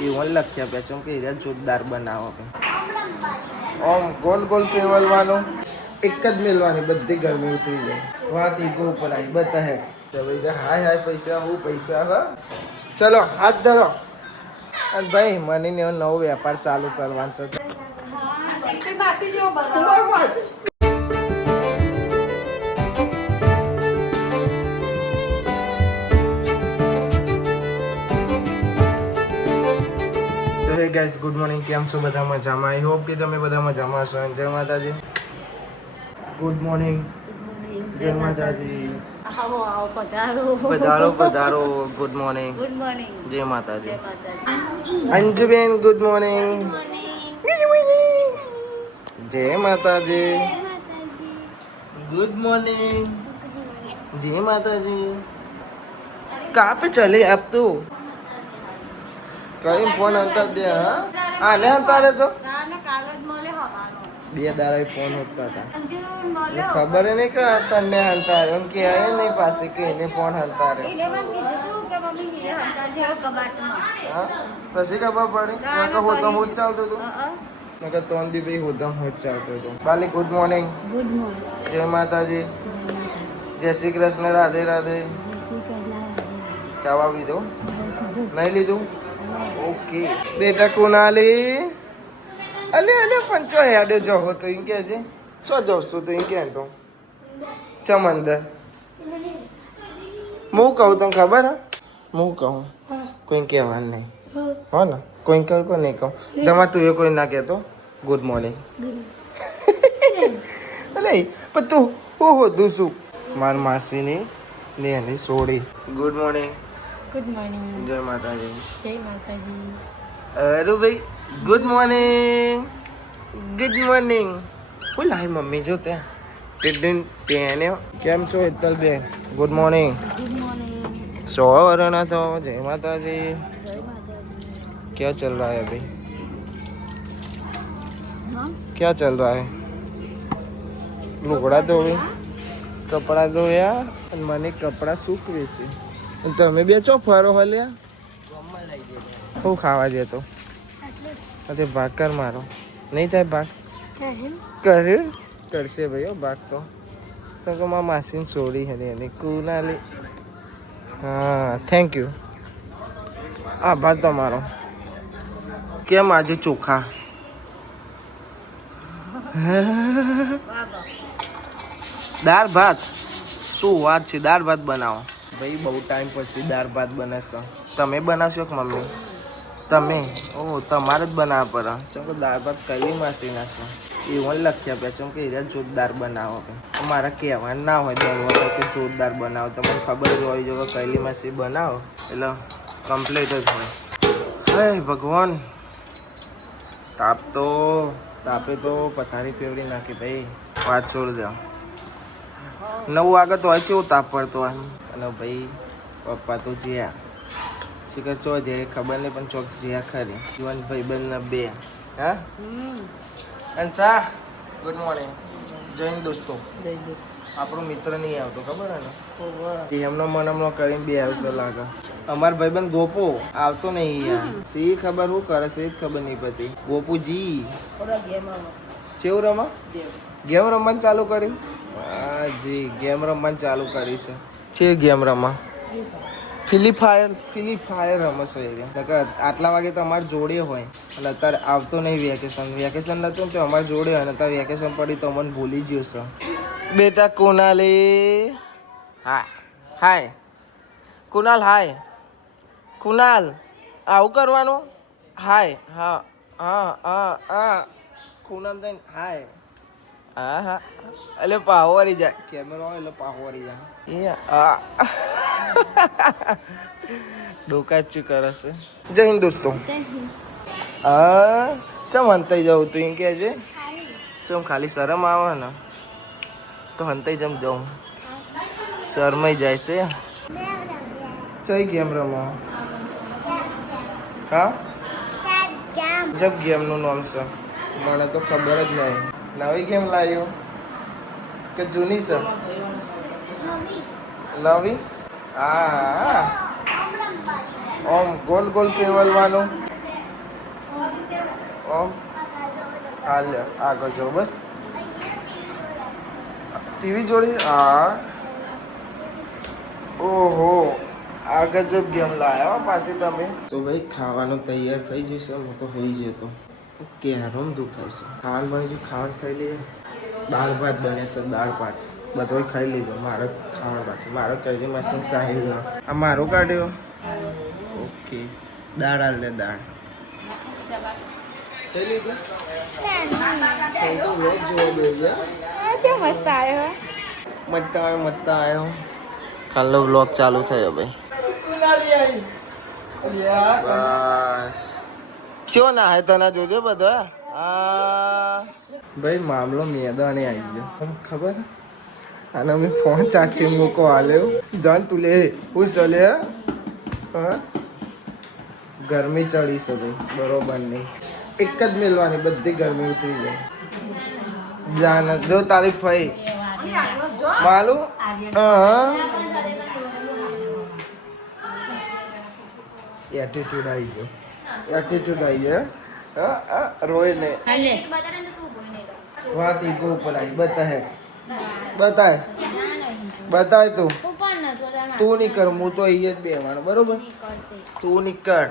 એવું લખ્યા આપે છે કે એ જોરદાર બનાવો ઓમ ગોલ ગોલ ફેરવવાનું એક જ મેલવાની બધી ગરમી ઉતરી જાય વાત ઈગો ઉપર આવી બધા હે ભાઈ હાય હાય પૈસા હું પૈસા હા ચલો હાથ ધરો અને ભાઈ મને ને નવો વેપાર ચાલુ કરવાનો છે તો હે ગાઈસ ગુડ મોર્નિંગ કેમ છો બધા મજામાં આઈ હોપ કે તમે બધા મજામાં હશો જય માતાજી ગુડ મોર્નિંગ જય માતાજી આવો પધારો પધારો પધારો ગુડ મોર્નિંગ ગુડ મોર્નિંગ જય માતાજી અંજુબેન ગુડ મોર્નિંગ જય માતાજી गुड मॉर्निंग जी माता जी कहाँ पे चले आप तो कहीं फोन अंतर दे हाँ आने अंतर तो બે દાડા ફોન હોતા હતા ખબર નહીં કે તને હંતારે એમ કે આયે નહીં પાસે કે એને ફોન હંતારે હા પછી ખબર પડી નકર હોતા હોત ચાલતો હતો નકર તોંદી ભાઈ હોતા હોત ચાલતો હતો કાલે ગુડ મોર્નિંગ ગુડ મોર્નિંગ જય માતાજી જય શ્રી કૃષ્ણ રાધે રાધે ચાવા લીધો નહીં લીધું ઓકે બેટા કુનાલી અલે અલે પંચો હેડે જો તો એમ કે છે શું જશું તો એમ કે તો ચમ અંદર હું કહું તમને ખબર હા હું કહું કોઈ કહેવાનું નહીં હો ને કોઈ કહું કોઈ નહીં કહું તમારે તું એ કોઈ ના કહેતો ગુડ મોર્નિંગ અલે પણ તું હું હોતું શું મારી માસીની ને એની સોડી ગુડ મોર્નિંગ ગુડ મોર્નિંગ જય માતાજી જય માતાજી અરે ભાઈ ગુડ મોર્નિંગ ગુડ મોર્નિંગ હું લાઈ મમ્મી જો ત્યાં તેને કેમ છો હેતલ બેન ગુડ મોર્નિંગ ગુડ મોર્નિંગ 100 વરના તો જય માતાજી જય માતાજી क्या चल रहा है अभी हाँ क्या चल रहा है લુગડા ધોવે કપડાં ધોયા અને મને કપડાં સૂકવે છે અને તમે બે ચો ફરો હલ્યા હું ખાવા જતો અરે ભાગ કર મારો નહીં થાય ભાગ કર્યું કરશે ભાઈ ભાગ તો તો કે મારા માસીને છોડી હતી એની કુનાલી હા થેન્ક યુ આભાર તમારો કેમ આજે ચોખા દાળ ભાત શું વાત છે દાળ ભાત બનાવો ભાઈ બહુ ટાઈમ પછી દાળ ભાત બનાવશો તમે બનાવશો કે મમ્મી તમે ઓ તમારે જ બનાવવા પડે ચમ કે દાળ ભાત કઈ માસી નાખશો એવું લખ્યા આપે ચમ કે એ જોરદાર બનાવો મારા કહેવાનું ના હોય દર વખત કે જોરદાર બનાવો તમને ખબર જ હોય જો કે કૈલી માસી બનાવો એટલે કમ્પ્લીટ જ હોય હે ભગવાન તાપે તો પથારી ફેવડી નાખી ભાઈ વાત છોડી દો 9 વાગે તો હોય છે એવું તાપ પડતો હોય અને ભાઈ પપ્પા તો જ્યાં શિખર ચો જાય ખબર નહીં પણ ચોક જ્યાં ખરી જીવન ભાઈ બંને બે હા અને ચા ગુડ મોર્નિંગ જય હિન્દ દોસ્તો આપણો મિત્ર નહીં આવતો ખબર ને એમનો મનમનો કરીને બે આવશે લાગે અમાર ભાઈબંધ ગોપુ આવતો નહીં યાર સી ખબર શું કરે છે જ ખબર નહીં પડતી ગોપુજી કેવું રમા ગેમ રમવાનું ચાલુ કર્યું હા જી ગેમ રમવાનું ચાલુ કરી છે ગેમ રમા ફ્રી ફાયર રમે છે આટલા વાગે તો અમારે જોડે હોય અને અત્યારે આવતો નહીં વેકેશન નતું ને તો અમારે જોડે હોય અને અત્યારે વેકેશન પડી તો અમને ભૂલી ગયો છે બેટા કુનાલી હાય કુનાલ હાય કુનાલ આવું કરવાનું હાય હા હા હા હા કુનાલ થઈને હાય હા હા એટલે પાહો વળી જાય કેમેરો આવે એટલે પાહો વળી જાય હા ડોકા જ કરે છે જય હિન્દ દોસ્તો હા ચમ હંતાઈ જાઉં તું એમ કે છે ચમ ખાલી શરમ આવે ને તો હંતાઈ જમ જાઉં શરમાઈ જાય છે કઈ ગેમ રમો હા જબ ગેમનું નામ છે મને તો ખબર જ નહીં નવી ગેમ લાવ્યો કે જૂની છે નવી હા ઓમ ગોલ ગોલ ફેરવવાનું ઓમ હાલ આગળ જો બસ ટીવી જોડી હા ઓહો આ ગજબ ગેમ લાયા પાછી તમે તો ભાઈ ખાવાનું તૈયાર થઈ જશે હું તો થઈ જતો ક્યારો દુખાય છે ખાવાનું બની ગયું ખાવાનું ખાઈ લઈએ દાળ ભાત બને છે દાળ ભાત બધો ખાઈ લીધો મારે ખાવાનું બાકી મારો કરી મશીન સાહી આ મારો કાઢ્યો ઓકે દાળ હાલ લે દાળ ખાઈ લીધું તો વેજ જોવા બેસી મસ્ત આવ્યો મત આવ્યો કાલનો બ્લોગ ચાલુ થયો ભાઈ બસ ચો ના હે તને જોજે બધા ભાઈ મામલો મેદાને આવી ગયો ખબર આને મેં ફોન ચાચી મૂકો હાલ્યો જાન તું લે હું ચલે હા ગરમી ચડી છે ભાઈ બરોબર નહીં એક જ મેલવાની બધી ગરમી ઉતરી જાય જાન જો તારી ફઈ માલું હા એટીટ્યુડ આવી ગયો એટીટ્યુડ આવી ગયો હા રોય ને વાત ઈગો ઉપર આવી બતાય તું નહીં કર હું તો અહીંયા જ બેવાનું બરોબર તું નહીં કર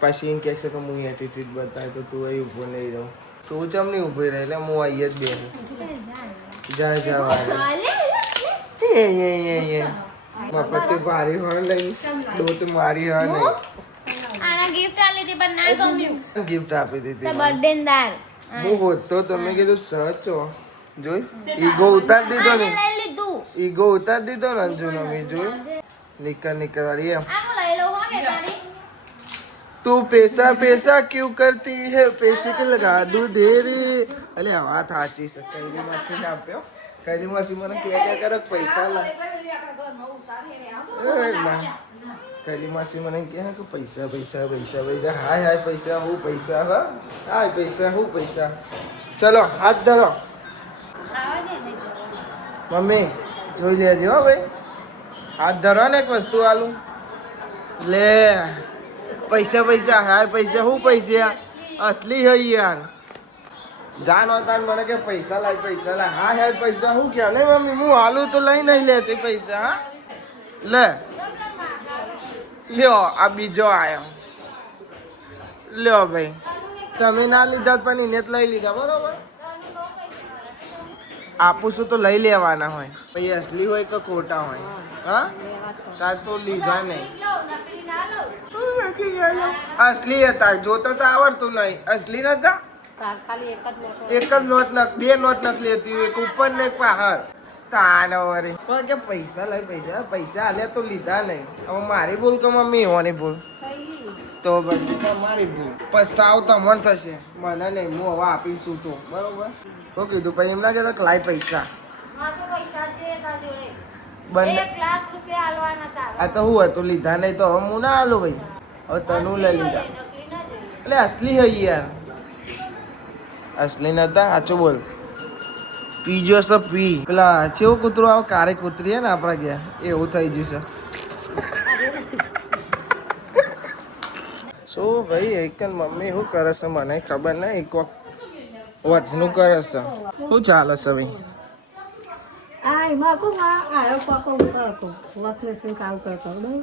પછી એમ કહેશે કે હું એટીટ્યુડ બતાય તો તું અહીં ઊભો નહીં રહું તું ચમ નહીં ઊભી રહે એટલે હું અહીંયા જ બેસું જા મફત ભારી હોય નહીં દોત મારી હોય નહીં આના ગિફ્ટ આલી હતી પણ ના ગમ્યું ગિફ્ટ આપી દીધી બર્થડે દાર હું હોતો તમે કીધું સચો જોઈ ઈગો ઉતાર દીધો ને લઈ લીધું ઈગો ઉતાર દીધો ને અંજુનો મેં જોઈ निकल वाली है तू पैसा पैसा क्यों करती है पैसे के लगा दूं देरी अरे વાત સાચી છે કઈની મશીન આપ્યો કઈની મશીન મને કે કરો પૈસા લા કઈની મશીન મને કે પૈસા પૈસા પૈસા પૈસા હાય હાય પૈસા હું પૈસા હાય પૈસા હું પૈસા ચલો હાથ ધરો મમ્મી જોઈ લેજો હો ભાઈ હાથ ધરો ને એક વસ્તુ આલું લે પૈસા પૈસા હાય પૈસા હું પૈસા असली है यार जान होता મને કે પૈસા લાય હા હાય પૈસા હું કે નહીં મમ્મી હું હાલું તો લઈ નહીં લેતી પૈસા લે લ્યો આ બીજો આયો લ્યો ભાઈ તમે ના લીધા પણ એને જ લઈ લીધા બરોબર આપું છું તો લઈ લેવાના હોય પછી અસલી હોય કે ખોટા હોય હા તાર તો લીધા નહીં असली હતા જોતા તો આવડતું નહીં असली નતા એક જ નોટ બે નોટ નકલી હતી એક ઉપર ને એક બહાર કાનો વરી પણ કે પૈસા લઈ પૈસા આલ્યા તો લીધા નહીં હવે મારી ભૂલ કે મમ્મી હોની ભૂલ તો બસ તમારી ભૂલ પસ્તાવ તમને થશે મને નહીં હું હવે આપીને શું તું બરોબર તો કીધું પછી એમ ના કહેતા કે લાય પૈસા આ તો હું હતું લીધા નહીં તો હવે હું ના આલું ભાઈ હવે તનું લઈ લીધા એટલે असली है यार असली નતા સાચું બોલ પીજો છે પી પેલા કેવું કૂતરું આવે કારે કૂતરી હે ને આપણા ઘેર એવું થઈ ગયું છે શું ભાઈ એક મમ્મી શું કરે છે મને ખબર નહીં એક વચનું કરે છે શું ચાલે છે ભાઈ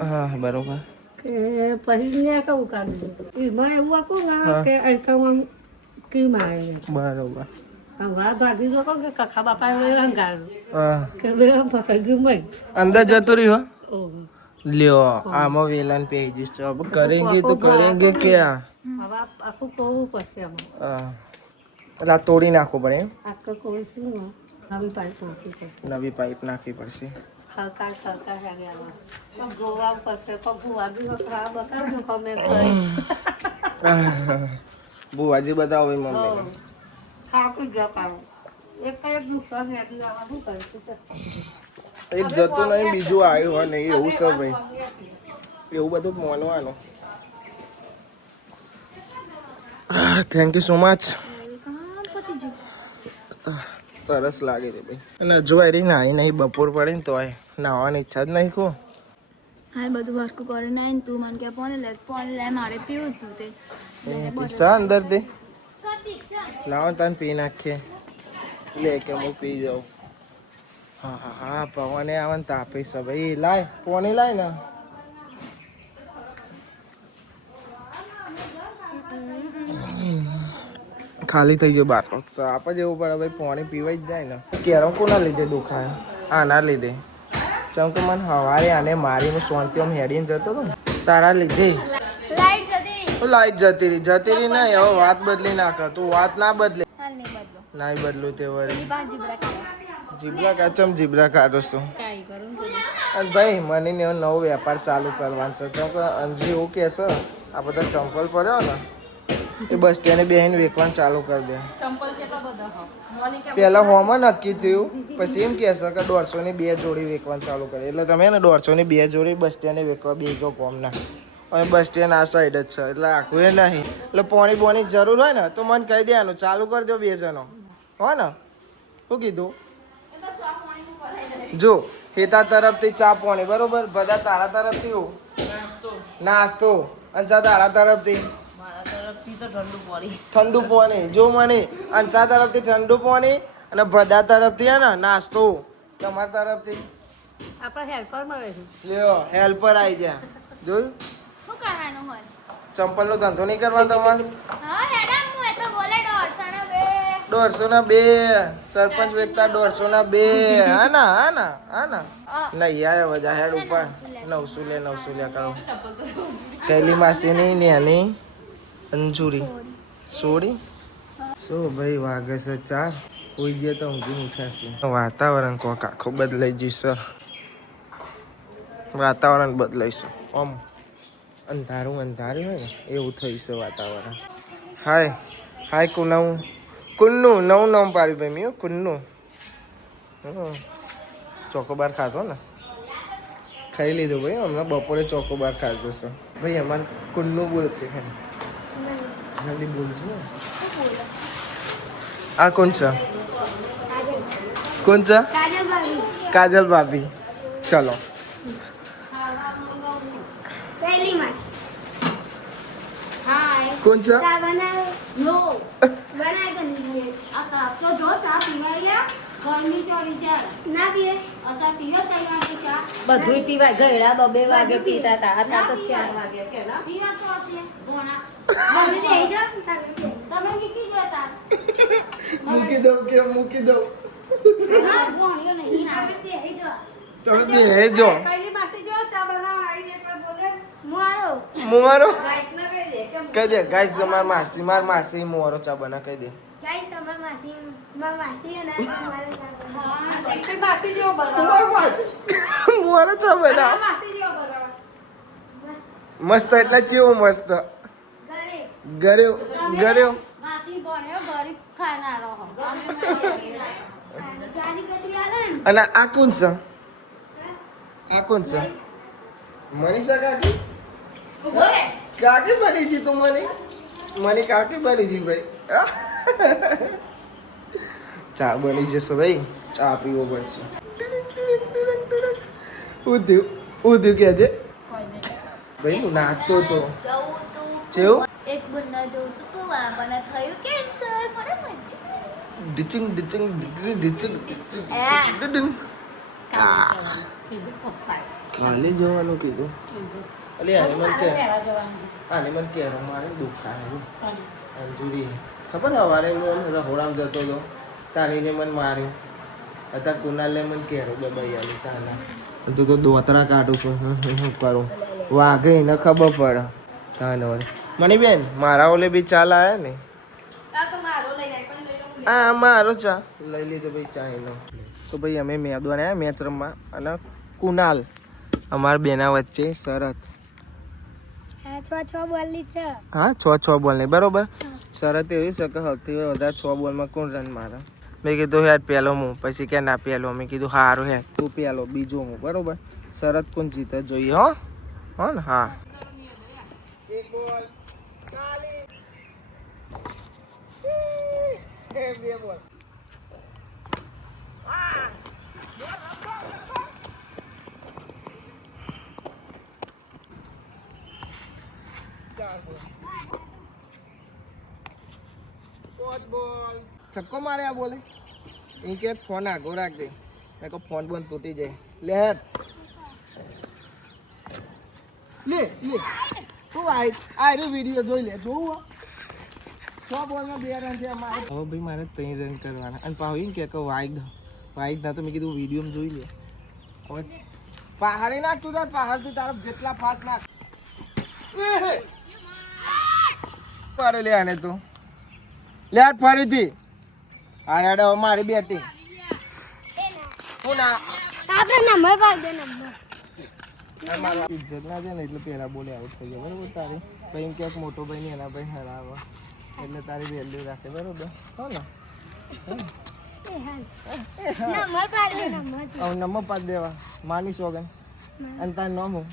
હા બરોબર પછી ને કહું કાઢું એમાં એવું હતું ને કે અહીંકામાં કીમ આવે બરોબર વા ભાગી ગયો કે કખા બાપા રંગાયું હા કે વેલા ફસાઈ ગયું મય અંદર જતું રહ્યો લ્યો આમાં વેલન પે જઈશ अब करेंगे तो करेंगे क्या હવે આખું કોવું પડશે આમાં એટલે આ તોડી નાખવું પડે એમ આખું કોવું શું ને નવી પાઇપ નાખવી પડશે નવી પાઇપ નાખવી પડશે ખરકાર લાગે આમાં તો ગોવા પડશે તો ભૂવાજી ખરાબ બતાવજો કમેન્ટ બુવાજી બતાવો મમ્મી ખાકું જ પાડું એક નુકસાન હેડી આવા શું કરીશું એક જતું નહીં બીજું આવ્યું હોય નહીં એવું છે ભાઈ એવું બધું મોનવાનું થેન્ક યુ સો મચ તરસ લાગે છે ભાઈ અને જો એરી નાહી નહીં બપોર પડે ને તો નાહવાની ઈચ્છા જ નહીં કહું હાલ બધું હરકું કરીને આવીને તું મને કે ફોન લે મારે પીવું તું તે પીસા અંદર તે લાવો તને પી નાખીએ લે કે હું પી જાઉં હા હા હા પવને આવે ને તાપી છે ભાઈ લાય પોણી લાય ને ખાલી થઈ ગયો બાટલો તો આપણે જેવું પડે ભાઈ પાણી પીવાઈ જ જાય ને કેરમ કોના લીધે દુખાય આના લીધે ચમ કે મને હવારે આને મારીને શાંતિ આમ હેડીને જતો હતો ને તારા લીધે લાઈટ જતી રહી નહીં હવે વાત બદલી નાખે તું વાત ના બદલે ના બદલું તે વળી જીબલા કાચમ જીબલા કાઢો છું અને ભાઈ મને ને એવો નવો વેપાર ચાલુ કરવાનો છે કેમ કે અંજુ એવું કહે છે આ બધા ચંપલ પડ્યો ને એ બસ સ્ટેન્ડે બેહીને વેચવાનું ચાલુ કરી દે પહેલા હોમાં નક્કી થયું પછી એમ કહે છે કે 150 ની 2 જોડી વેચવાનું ચાલુ કરે એટલે તમે ને 150 ની 2 જોડી બસ સ્ટેન્ડે વેચવા બે ગયો કોમના અને બસ સ્ટેન્ડ આ સાઈડ જ છે એટલે આખું એ નહીં એટલે પોણી બોની જરૂર હોય ને તો મને કહી દેવાનું ચાલુ કરી દો 2 જણો હો ને શું કીધું જો હેતા તરફથી ચા પોણી બરોબર બધા તારા તરફથી નાસ્તો અને સા તારા તરફથી ઠંડુ પાણી જો મને અંશા તરફથી ઠંડુ પાણી અને બધા તરફથી હે ને નાસ્તો તમારા તરફથી આપણા હેલ્પર મળે છે લ્યો હેલ્પર આવી જા જોયું શું કરવાનું હોય ચંપલનો ધંધો નહીં કરવાનો તમારે હા હેડા હું એ તો બોલે 150 ના 2 સરપંચ વેચતા 150 ના 2 હા ના નહીં આયો વજા હેડ ઉપર 900 લે કરો કૈલી માસીની નેની અંજુરી સોડી શું ભાઈ વાગે છે 4 કોઈ ગયા તો ઊંઘી ઉઠ્યા છે વાતાવરણ કોક આખું બદલાઈ જશે વાતાવરણ બદલાઈશે આમ અંધારું હોય ને એવું થઈ છે વાતાવરણ હાય કુન્નું નવું નામ પાડ્યું ભાઈ મેં કુન્નું ચોકોબાર ખાધો ને ખાઈ લીધું ભાઈ હમણાં બપોરે ચોકોબાર ખાધો છે ભાઈ અમારે કુન્નું બોલશે જલ્દી બોલજો આ કોણ છે કાજલ ભાભી ચલો કોણ છે બધું પીવાય ગયડા 2 વાગે પીતા હતા અત્યારે તો 4 વાગે કે ના મૂકી દઉં તમે બે જો મુવારો કહી દે ગાઈસ માર માસી મુવારો ચા બના કહી દે મુવારો ચા બના મસ્ત એટલે ચેવો મસ્ત ગર્યો અને આ કોણ છે મનીષા કાકી બની જી તું મને કાકી બની જી ભાઈ ચા બની જશે ભાઈ ચા પીવો પડશે ઉધ્યું કે છે ભાઈ હું નાચતો તો જેવું એક બુન્ના જોઉં તો કુવા મને થયું કેન્સર મને મજા ડિચિંગ કાલે જવાનું કીધું અલે આને મને કે મારે દુઃખ થાય અંજુરી ખબર સવારે હું રહોડામાં જતો હતો તારીને મને માર્યું અત્યારે કુનાલે મને કહેરો દબાઈ આલી તાના તું તો દોતરા કાઢું છું હું કરું વાઘે એને ખબર પડે તાને વળી મની બેન મારા ઓલે બી ચાલ આયા ને હા મારો ચા લઈ લીધો ભાઈ ચા એનો તો ભાઈ અમે મેદાન આવ્યા મેચ રમવા અને કુનાલ અમારા બેના વચ્ચે શરત હા 6 બોલ નહીં બરોબર શરત એવી છે કે સૌથી વધારે 6 બોલમાં કોણ રન મારે મેં કીધું હેડ પહેલો હું પછી કે ના પહેલો મેં કીધું સારું હે તું પહેલો બીજો હું બરોબર શરત કોણ જીતે જોઈએ હો ને હા એક બોલ બે બોલ છક્કો મારે આ બોલે એ કે ફોન આગો રાખ દે મેં કહો ફોન બંધ તૂટી જાય લે હેડ લે લે તું આ વિડીયો જોઈ લે જોવું 6 બોલમાં 2 રન છે અમારે હવે ભાઈ મારે 3 રન કરવાના અને પાવી કે વાઈડ ના તો મેં કીધું વિડીયોમાં જોઈ લે હવે પહાડી નાખ તું તાર પહાડથી તારો જેટલા ફાસ્ટ નાખ પારે લે આને તું લે આ ફરીથી આ હેડો મારી બેટિંગ હું ના આપણે નંબર પાડ દે નંબર ઇજ્જત ના છે ને એટલે પેલા બોલે આઉટ થઈ જાય બરોબર તારી ભાઈ ક્યાંક મોટો ભાઈ ને એના ભાઈ હરાવે એટલે તારી વેલ્યુ રાખે બરોબર હો ને નંબર પાડ દે નંબર હવે નંબર પાડ દેવા માની સોગન અને તાર નામ હું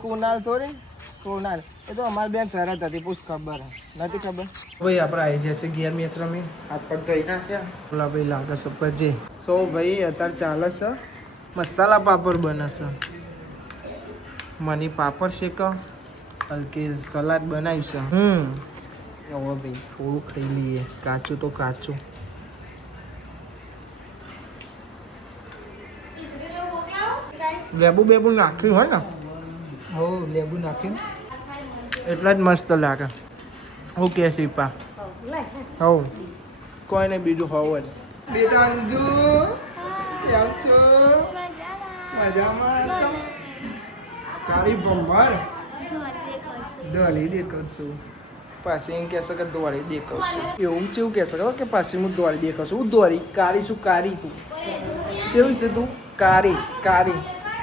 કુનાલ થોડી કુનાલ એ તો અમારી બેન શરત હતી પૂછ ખબર નથી ખબર ભાઈ આપણે આવી જશે ગિયર મેચ રમી હાથ પગ ધોઈ નાખ્યા બોલા ભાઈ લાગે સપજી સો ભાઈ અત્યારે ચાલે છે મસાલા પાપડ બને છે મની પાપડ શેક હલકી સલાડ બનાવ્યું છે હવે ભાઈ થોડું ખાઈ લઈએ કાચું તો કાચું લેબુ બેબુ નાખ્યું હોય ને હો લેબુ નાખ્યું એટલા જ મસ્ત લાગે ઓકે સીપા હો કોઈ નહીં બીજું હોવું જ બેટા અંજુ કેમ છો મજામાં છો કારી ભંભાર દોડી દેખાડશું પાછી એમ કહેશે કે દોડી દેખાડશું એવું કેવું કહેશે કે પાછી હું દોડી દેખાડશું હું દોડી કારી શું કારી તું કેવું છે તું કારી કારી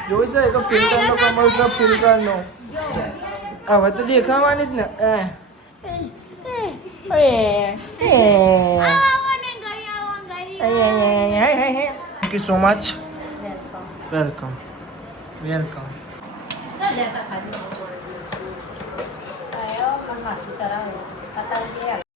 જોઈ છે તો ફિલ્ટરનો કમળ છે ફિલ્ટરનો હવે તો દેખાવાની જ ને thank you so much welcome welcome ચાલ જતા ખાલી આયો પણ માસી ચરાવો